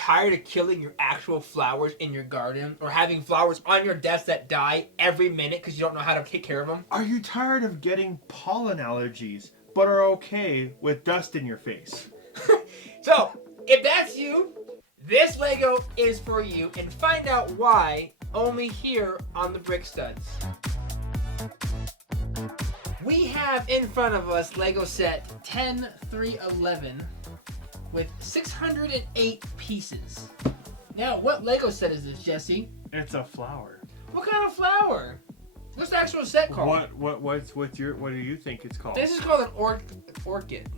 tired of killing your actual flowers in your garden or having flowers on your desk that die every minute because you don't know how to take care of them? Are you tired of getting pollen allergies but are okay with dust in your face? So, if that's you, this Lego is for you, and find out why only here on the Brick Studs. We have in front of us Lego set 10311 with 608 pieces. Now, what Lego set is this, Jesse? It's a flower. What kind of flower? What's the actual set called? What do you think it's called? This is called an orchid.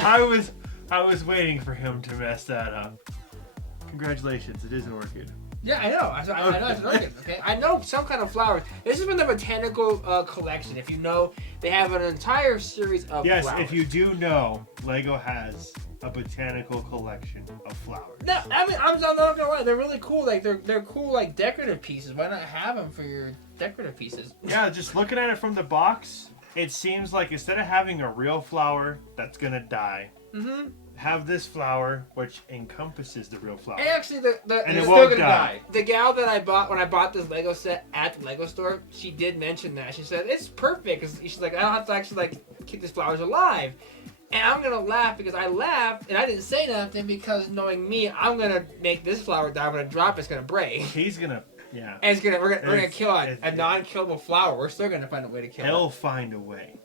I was waiting for him to mess that up. Congratulations, it is an orchid. Yeah, I know. I know it's an orchid. Okay, I know some kind of flowers. This is from the botanical collection. If you know, they have an entire series of flowers. Yes, if you do know, Lego has a botanical collection of flowers. No, I mean I'm not gonna lie. They're really cool. Like they're cool like decorative pieces. Why not have them for your decorative pieces? Yeah, just looking at it from the box, it seems like instead of having a real flower that's gonna die, have this flower which encompasses the real flower. And actually, And it's it won't still gonna die. The gal that I bought when I bought this Lego set at the Lego store, she did mention that. She said it's perfect because she's like, I don't have to actually like keep these flowers alive. And I'm gonna laugh because I laughed and I didn't say nothing because knowing me, I'm gonna make this flower die. I'm gonna drop it, it's gonna break. He's gonna, yeah. And we're gonna kill a non-killable flower. We're still gonna find a way to kill it. He'll find a way.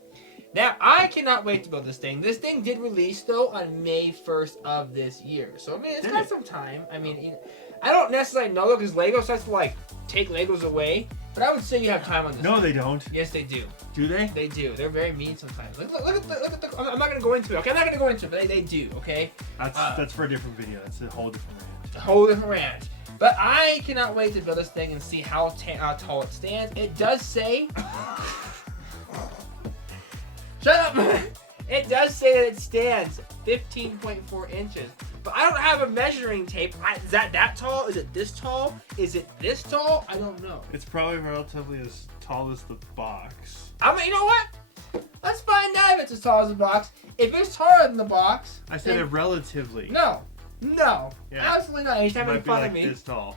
Now, I cannot wait to build this thing. This thing did release, though, on May 1st of this year. So, I mean, it's got some time. I mean, I don't necessarily know, though, because Lego starts to, like, take Legos away. But I would say you have time on this No, thing. they don't. Yes, they do. Do they? They do. They're very mean sometimes. Look at the... I'm not going to go into it, okay? I'm not going to go into it, but they do, okay? That's for a different video. That's a whole different rant. A whole different rant. But I cannot wait to build this thing and see how tall it stands. It does say... Shut up! It does say that it stands 15.4 inches. But I don't have a measuring tape. Is that tall? Is it this tall? Is it this tall? I don't know. It's probably relatively as tall as the box. I mean, you know what? Let's find out if it's as tall as the box. If it's taller than the box... I said it relatively. No. Yeah. Absolutely not. You're having fun of me. This tall.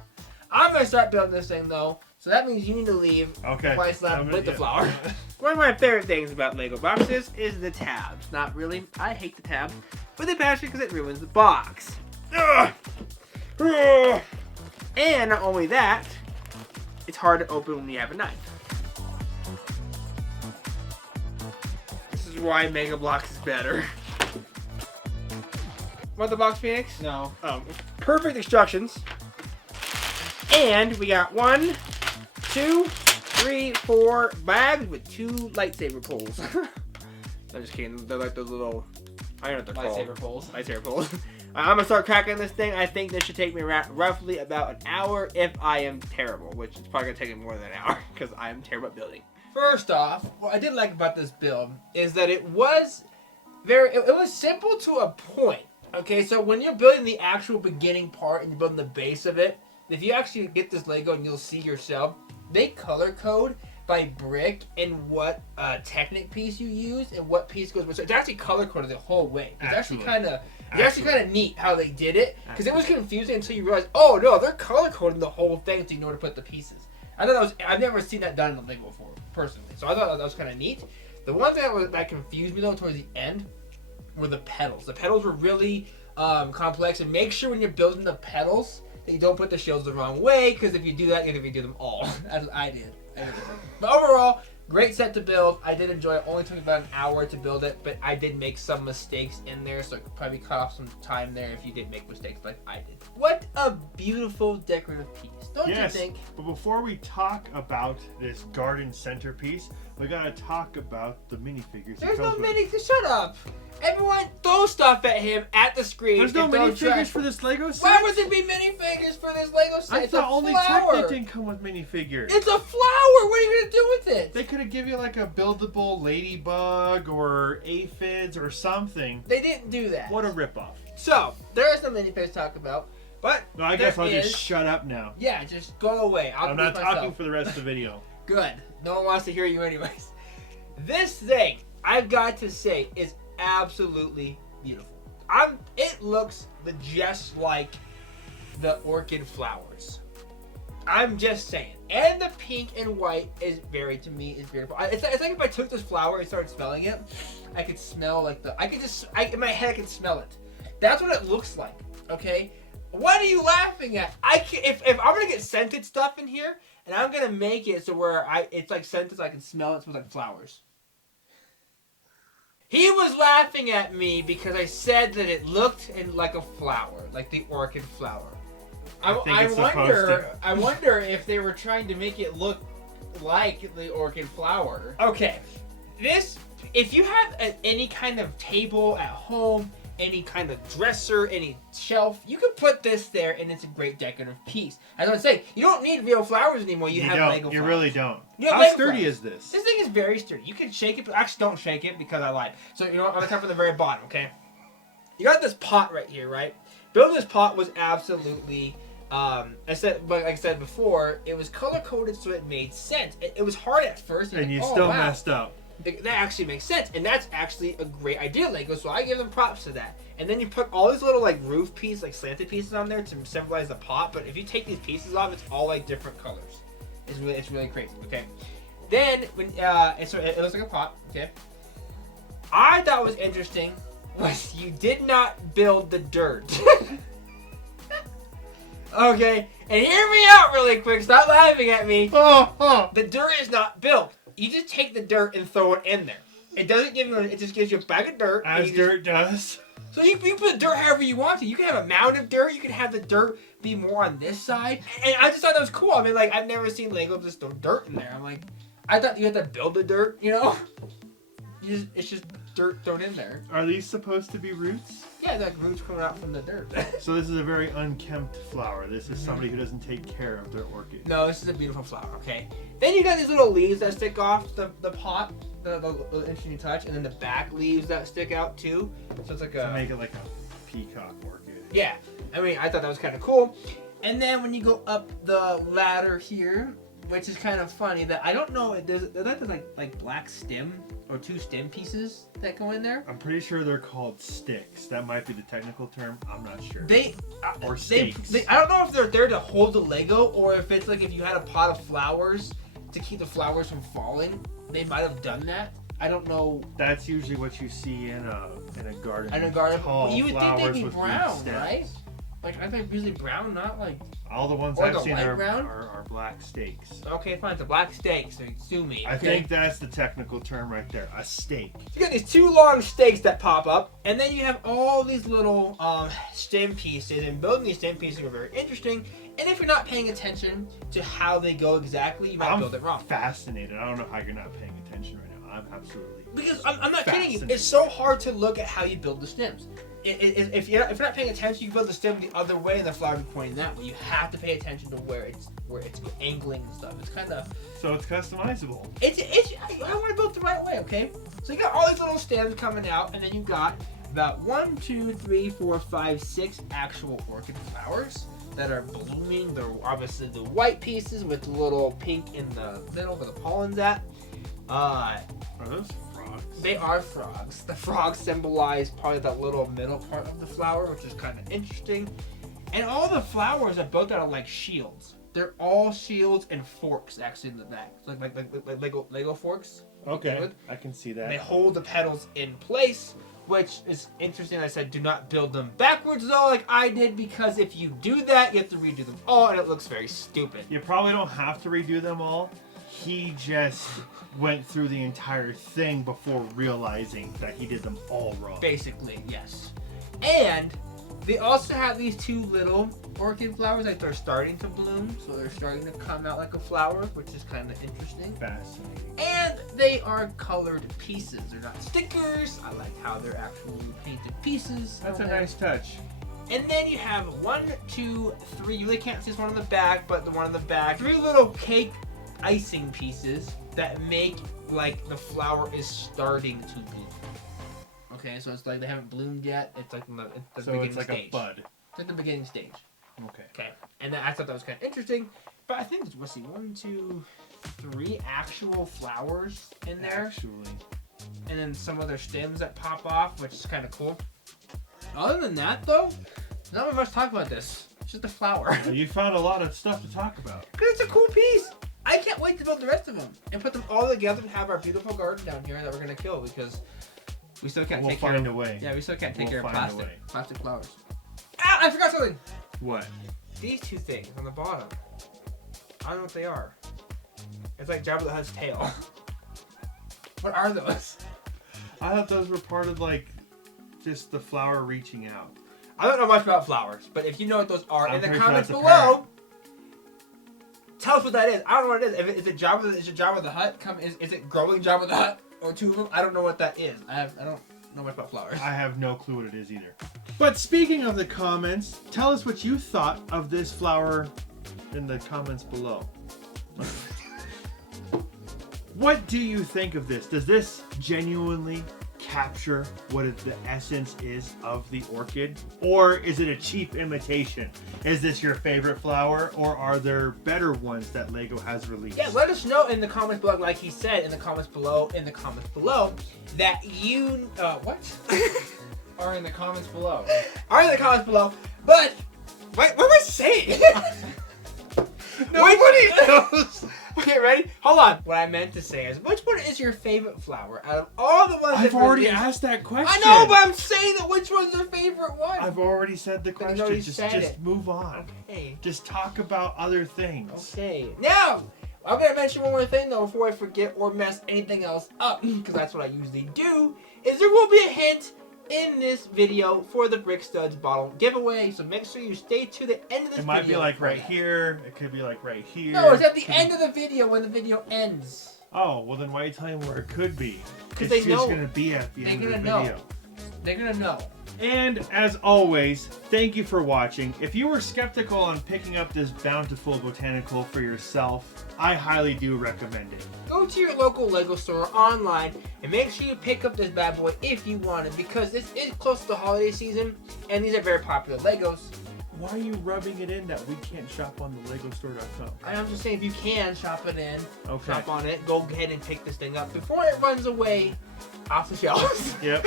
I'm going to start building this thing, though. So that means you need to leave the Price Lab with the flower. One of my favorite things about Lego boxes is the tabs. Not really. I hate the tabs. But they pass it because it ruins the box. Ugh. Ugh. And not only that, it's hard to open when you have a knife. This is why Mega Bloks is better. Want the box, Phoenix? No. Perfect instructions. And we got 1, 2, 3, 4 bags with 2 lightsaber poles. I'm just kidding. They're like those little... I don't know what they're called. Lightsaber poles. Lightsaber poles. I'm going to start cracking this thing. I think this should take me roughly about an hour if I am terrible, which is probably going to take me more than an hour because I am terrible at building. First off, what I did like about this build is that it was simple to a point. Okay, so when you're building the actual beginning part and you're building the base of it, if you actually get this Lego and you'll see yourself, they color code by brick and what Technic piece you use and what piece goes with. So it's actually color coded the whole way. It's actually kind of neat how they did it because it was confusing until you realize, oh no, they're color coding the whole thing so you know where to put the pieces. I thought I've never seen that done in the Lego before personally, so I thought that was kind of neat. The one thing that confused me though towards the end were the pedals. The pedals were really complex, and make sure when you're building the pedals that you don't put the shields the wrong way, because if you do that, you're going to redo them all, as I did. But overall, great set to build. I did enjoy it. Only took me about an hour to build it, but I did make some mistakes in there, so I could probably cut off some time there if you did make mistakes like I did. What a beautiful decorative piece, don't you think? But before we talk about this garden centerpiece, we gotta talk about the minifigures. There's no shut up. Everyone throw stuff at him at the screen. There's no minifigures for this Lego set? Why would there be minifigures for this Lego set? I thought only Technic didn't come with minifigures. It's a flower. What are you gonna do with it? They could have given you like a buildable ladybug or aphids or something. They didn't do that. What a ripoff. So there are some minifigures to talk about, but no, I guess I'll just shut up now. Yeah, just go away. I'm not talking for the rest of the video. Good. No one wants to hear you anyways. This thing, I've got to say, is absolutely beautiful. It looks just like the orchid flowers. I'm just saying. And the pink and white is very, to me, is very. It's like if I took this flower and started smelling it, I could smell like in my head I could smell it. That's what it looks like. Okay. What are you laughing at? If I'm gonna get scented stuff in here and I'm gonna make it so where it's like scented, so I can smell it. It smells like flowers. He was laughing at me because I said that it looked like a flower, like the orchid flower. I wonder if they were trying to make it look like the orchid flower. Okay, if you have any kind of table at home, any kind of dresser, any shelf, you can put this there and it's a great decorative piece. As I was saying, you don't need real flowers anymore. You have Lego flowers. You really don't. How sturdy is this? This thing is very sturdy. You can shake it, but actually don't shake it because I lied. So you know what? I'm gonna come from the very bottom, okay? You got this pot right here, right? Building this pot was absolutely, like I said before, it was color coded so it made sense. It was hard at first. And you still messed up. That actually makes sense, and that's actually a great idea, Lego. So I give them props to that. And then you put all these little like roof pieces, like slanted pieces on there to symbolize the pot. But if you take these pieces off, it's all like different colors. It's really crazy. Okay. Then when so it looks like a pot. Okay. I thought was interesting was you did not build the dirt. Okay, and hear me out really quick. Stop laughing at me. The dirt is not built. You just take the dirt and throw it in there. It doesn't give you. It just gives you a bag of dirt. As dirt does. So you put the dirt however you want to. You can have a mound of dirt. You can have the dirt be more on this side. And I just thought that was cool. I mean, like, I've never seen Lego just throw dirt in there. I'm like, I thought you had to build the dirt, you know? It's just dirt thrown in there. Are these supposed to be roots? Yeah, like roots coming out from the dirt. So this is a very unkempt flower. This is somebody who doesn't take care of their orchid. No, this is a beautiful flower, okay? Then you got these little leaves that stick off the pot. The interesting touch, and then the back leaves that stick out too. So it's like to make it like a peacock orchid. Yeah, I mean, I thought that was kind of cool. And then when you go up the ladder here, which is kind of funny, that I don't know, there's like black stem or 2 stem pieces that go in there. I'm pretty sure they're called sticks. That might be the technical term. I'm not sure. Or stakes. I don't know if they're there to hold the Lego or if it's like if you had a pot of flowers to keep the flowers from falling. They might have done that. I don't know. That's usually what you see in a garden. In a garden, tall you would think they'd be with brown, stems. right? Like I think usually brown, not like. All the ones or I've the seen light are brown? are black stakes. Okay, fine. It's a black stake, so sue me. I Okay? think that's the technical term right there. A stake. You got these 2 long stakes that pop up, and then you have all these little stem pieces. And building these stem pieces are very interesting. And if you're not paying attention to how they go exactly, you might build it wrong. Fascinated. I don't know how you're not paying attention right now. I'm absolutely. Because I'm not kidding you. It's so hard to look at how you build the stems. If you're not paying attention, you build the stem the other way, and the flower will be pointing that way. You have to pay attention to where it's angling and stuff. It's kind of. So it's customizable. I want to build it the right way, okay? So you got all these little stems coming out, and then you got about 1, 2, 3, 4, 5, 6 actual orchid flowers that are blooming. They're obviously the white pieces with the little pink in the middle where the pollen's at. Are those frogs? They are frogs. The frogs symbolize probably that little middle part of the flower, which is kind of interesting. And all the flowers are built out of like shields. They're all shields and forks actually in the back, like Lego forks. Okay, I can see that. They hold the petals in place, which is interesting. I said do not build them backwards though, like I did, because if you do that, you have to redo them all, and it looks very stupid. You probably don't have to redo them all. He just went through the entire thing before realizing that he did them all wrong. Basically, yes. And they also have these 2 little orchid flowers, like they're starting to bloom, so they're starting to come out like a flower, which is kind of interesting. Fascinating. And they are colored pieces. They're not stickers. I like how they're actually painted pieces. That's a nice touch. And then you have 1, 2, 3. You really can't see this one on the back, but the one on the back. 3 little cake icing pieces that make like the flower is starting to bloom. Okay, so it's like they haven't bloomed yet. It's like the beginning it's like stage. a bud. It's like the beginning stage. Okay. Okay, and then I thought that was kind of interesting. But I think there's, let's see, 1, 2, 3 actual flowers in there. Actually. And then some other stems that pop off, which is kind of cool. Other than that, though, not much to talk about this. It's just a flower. You found a lot of stuff to talk about. Because it's a cool piece. I can't wait to build the rest of them and put them all together and have our beautiful garden down here that we're gonna kill because we still can't take care of. We'll find a way. Yeah, we still can't take We'll care of find a way. plastic flowers. Ah, I forgot something. What? These two things on the bottom. I don't know what they are. It's like Jabba the Hutt's tail. What are those? I thought those were part of like just the flower reaching out. I don't know much about flowers, but if you know what those are I'm in the pretty sure comments that's a below, tell us what that is. I don't know what it is. Is it Jabba the Hutt? Is it growing Jabba the Hutt or two of them? I don't know what that is. I don't know much about flowers. I have no clue what it is either. But speaking of the comments, tell us what you thought of this flower in the comments below. What do you think of this? Does this genuinely capture what the essence is of the orchid? Or is it a cheap imitation? Is this your favorite flower, or are there better ones that Lego has released? Yeah, let us know in the comments below, like he said, in the comments below, that you, what? Are in the comments below. Are in the comments below, but, wait, what am I saying? Nobody knows. Okay, ready? Hold on. What I meant to say is, which one is your favorite flower out of all the ones I've already asked that question. I know, but I'm saying that which one's your favorite one? I've already said the But you question. already Just said it. move on. Okay. Just talk about other things. Okay. Now, I'm going to mention one more thing, though, before I forget or mess anything else up, because that's what I usually do, is there will be a hint in this video for the Brick Studs bottle giveaway, so make sure you stay to the end of this video. It might be like right here. It could be like right here. No, it's at the end of the video when the video ends. Oh, well then why are you telling me where it could be? Because It's they know. just going to be at the end of the video. They're going to know. And as always, thank you for watching. If you were skeptical on picking up this bountiful botanical for yourself, I highly do recommend it. Go to your local Lego store online and make sure you pick up this bad boy if you want it, because this is close to the holiday season and these are very popular Legos. Why are you rubbing it in that we can't shop on the LegoStore.com? I'm just saying, if you can shop it in, Okay. shop on it, go ahead and pick this thing up before it runs away off the shelves. Yep.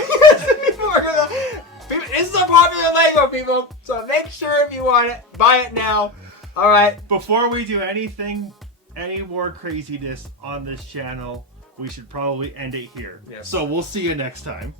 This is a popular Lego, people, so make sure if you want it, buy it now. All right. Before we do anything, any more craziness on this channel, we should probably end it here. Yes. So we'll see you next time.